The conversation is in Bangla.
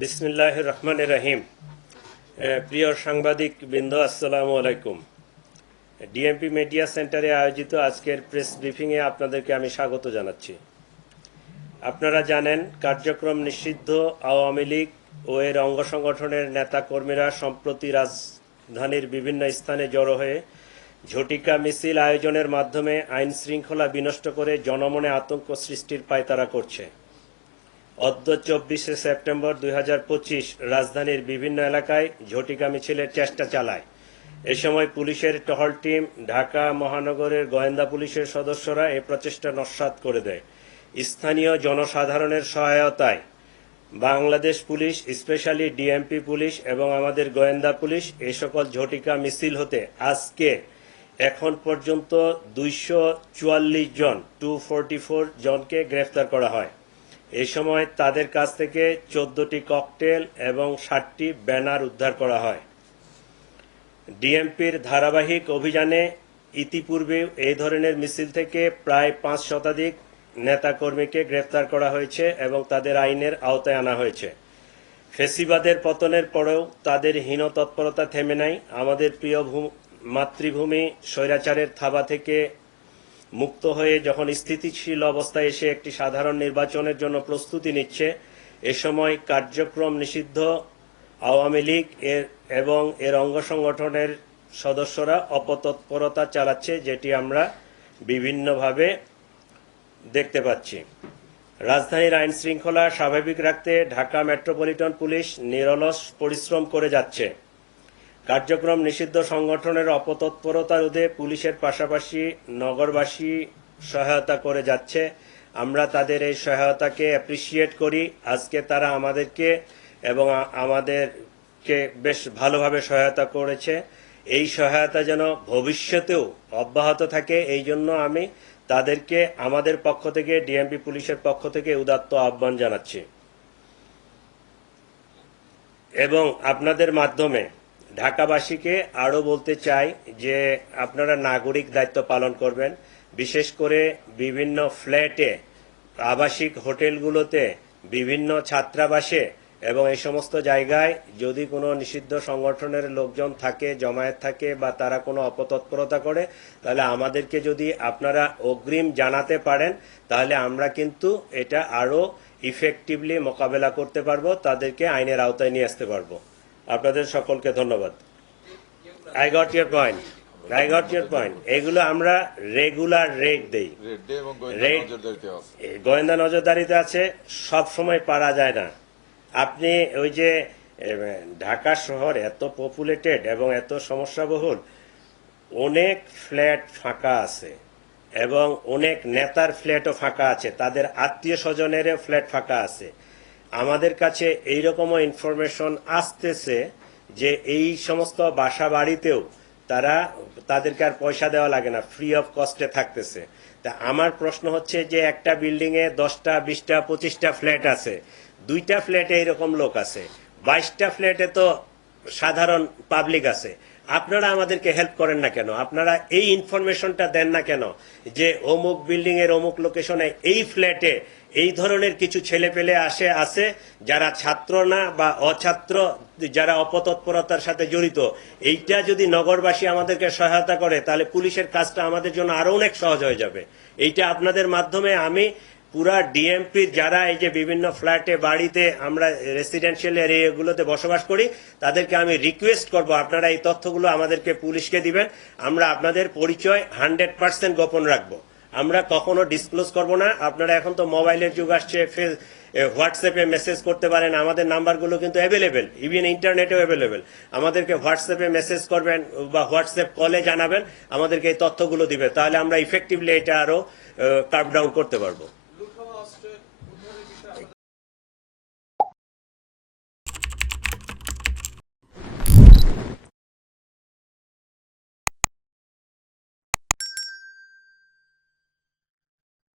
বিসমিল্লাহ রহমান রহিম। প্রিয় সাংবাদিক বৃন্দ, আসসালামু আলাইকুম। ডিএমপি মিডিয়া সেন্টারে আয়োজিত আজকের প্রেস ব্রিফিংয়ে আপনাদেরকে আমি স্বাগত জানাচ্ছি। আপনারা জানেন, কার্যক্রম নিষিদ্ধ আওয়ামী লীগ ও এর অঙ্গ সংগঠনের নেতা কর্মীরা সম্প্রতি রাজধানীর বিভিন্ন স্থানে জড়ো হয়ে ঝটিকা মিছিল আয়োজনের মাধ্যমে আইন শৃঙ্খলা বিনষ্ট করে জনমনে আতঙ্ক সৃষ্টির পায়তারা করছে। অদ্য চব্বিশে সেপ্টেম্বর দুই হাজার পঁচিশ রাজধানীর বিভিন্ন এলাকায় ঝটিকা মিছিলের চেষ্টা চালায়। এ সময় পুলিশের টহল টিম, ঢাকা মহানগরের গোয়েন্দা পুলিশের সদস্যরা এ প্রচেষ্টা নস্যাৎ করে দেয়। স্থানীয় জনসাধারণের সহায়তায় Bangladesh police, specially DMP police এবং আমাদের গোয়েন্দা পুলিশ এই সকল ঝটিকা মিছিল হতে আজকে এখন পর্যন্ত দুইশো চুয়াল্লিশ জন, টু জনকে গ্রেফতার করা হয়। এই সময় তাদের কাছ থেকে চোদ্দটি ককটেল এবং ষাটটি ব্যানার উদ্ধার করা হয়। ডিএমপির ধারাবাহিক অভিযানে ইতিপূর্বে এই ধরনের মিছিল থেকে প্রায় পাঁচ শতাধিক নেতাকর্মীকে গ্রেফতার করা হয়েছে এবং তাদের আইনের আওতায় আনা হয়েছে। ফেসিবাদের পতনের পরেও তাদের হীন তৎপরতা থেমে নাই। আমাদের প্রিয় মাতৃভূমি স্বৈরাচারের থাবা থেকে মুক্ত হয়ে যখন স্থিতিশীল অবস্থায় এসে একটি সাধারণ নির্বাচনের জন্য প্রস্তুতি নিচ্ছে, এ সময় কার্যক্রম নিষিদ্ধ আওয়ামী লীগ এর এবং এর অঙ্গ সংগঠনের সদস্যরা অপতৎপরতা চালাচ্ছে, যেটি আমরা বিভিন্নভাবে দেখতে পাচ্ছি। রাজধানীর আইন শৃঙ্খলা স্বাভাবিক রাখতে ঢাকা মেট্রোপলিটন পুলিশ নিরলস পরিশ্রম করে যাচ্ছে। কার্যক্রম নিষিদ্ধ সংগঠনের অপতৎপরতা রোধে পুলিশের পাশাপাশি নগরবাসী সহায়তা করে যাচ্ছে। আমরা তাদের এই সহায়তাকে অ্যাপ্রিসিয়েট করি। আজকে তারা আমাদেরকে এবং আমাদেরকে বেশ ভালোভাবে সহায়তা করেছে। এই সহায়তা যেন ভবিষ্যতেও অব্যাহত থাকে, এই জন্য আমি তাদেরকে, আমাদের পক্ষ থেকে, ডিএমপি পুলিশের পক্ষ থেকে উদাত্ত আহ্বান জানাচ্ছি। এবং আপনাদের মাধ্যমে ঢাকাবাসীকে আরও বলতে চাই যে আপনারা নাগরিক দায়িত্ব পালন করবেন, বিশেষ করে বিভিন্ন ফ্ল্যাটে, আবাসিক হোটেলগুলোতে, বিভিন্ন ছাত্রাবাসে এবং এই সমস্ত জায়গায় যদি কোনো নিষিদ্ধ সংগঠনের লোকজন থাকে, জমায়েত থাকে বা তারা কোনো অপতৎপরতা করে, তাহলে আমাদেরকে যদি আপনারা অগ্রিম জানাতে পারেন, তাহলে আমরা কিন্তু এটা আরও ইফেক্টিভলি মোকাবেলা করতে পারব, তাদেরকে আইনের আওতায় নিয়ে আসতে পারব। আপনাদের সকলকে ধন্যবাদ। I got your point I got your point এগুলো আমরা রেগুলার রেট দেই। এ, গোয়েন্দা নজরদারিতে আছে। সব সময় পারা যায় না। আপনি ওই যে ঢাকা শহর এত পপুলেটেড এবং এত সমস্যাবহুল অনেক ফ্ল্যাট ফাঁকা আছে এবং অনেক নেতার ফ্ল্যাটও ফাঁকা আছে তাদের আত্মীয় স্বজনেরও ফ্ল্যাট ফাঁকা আছে। আমাদের কাছে এইরকমও ইনফরমেশন আসতেছে যে এই সমস্ত বাসা বাড়িতেও তারা তাদেরকে আর পয়সা দেওয়া লাগে না ফ্রি অফ কস্টে থাকতেছে। তা আমার প্রশ্ন হচ্ছে যে একটা বিল্ডিং এ দশটা, বিশটা, পঁচিশটা ফ্ল্যাট আছে, দুইটা ফ্ল্যাটে এরকম লোক আছে, বাইশটা ফ্ল্যাটে তো সাধারণ পাবলিক আছে। আপনারা আমাদেরকে হেল্প করেন না কেন? আপনারা এই ইনফরমেশনটা দেন না কেন? যে অমুক বিল্ডিং এর অমুক লোকেশনে এই ফ্ল্যাটে এই ধরনের কিছু ছেলে পেলে আসে, আছে, যারা ছাত্র না বা অছাত্র, যারা অপতৎপরতার সাথে জড়িত, এইটা যদি নগরবাসী আমাদেরকে সহায়তা করে, তাহলে পুলিশের কাজটা আমাদের জন্য আরও অনেক সহজ হয়ে যাবে। এইটা আপনাদের মাধ্যমে আমি পুরা ডিএমপির যারা এই যে বিভিন্ন ফ্ল্যাটে, বাড়িতে আমরা রেসিডেন্সিয়াল এরিয়াগুলোতে বসবাস করি, তাদেরকে আমি রিকোয়েস্ট করব, আপনারা এই তথ্যগুলো আমাদেরকে পুলিশকে দিবেন। আমরা আপনাদের পরিচয় হান্ড্রেড পার্সেন্ট গোপন রাখব। আমরা কখনো ডিসক্লোজ করব না। আপনারা এখন তো মোবাইলের যুগ আসছে, ফেস হোয়াটসঅ্যাপে মেসেজ করতে পারেন। আমাদের নাম্বারগুলো কিন্তু অ্যাভেলেবেল ইভেন ইন্টারনেটেও অ্যাভেলেবেল আমাদেরকে হোয়াটসঅ্যাপে মেসেজ করবেন বা হোয়াটসঅ্যাপ কলে জানাবেন, আমাদেরকে এই তথ্যগুলো দিবে তাহলে আমরা ইফেক্টিভলি এটা আরও কার্ভ ডাউন করতে পারব।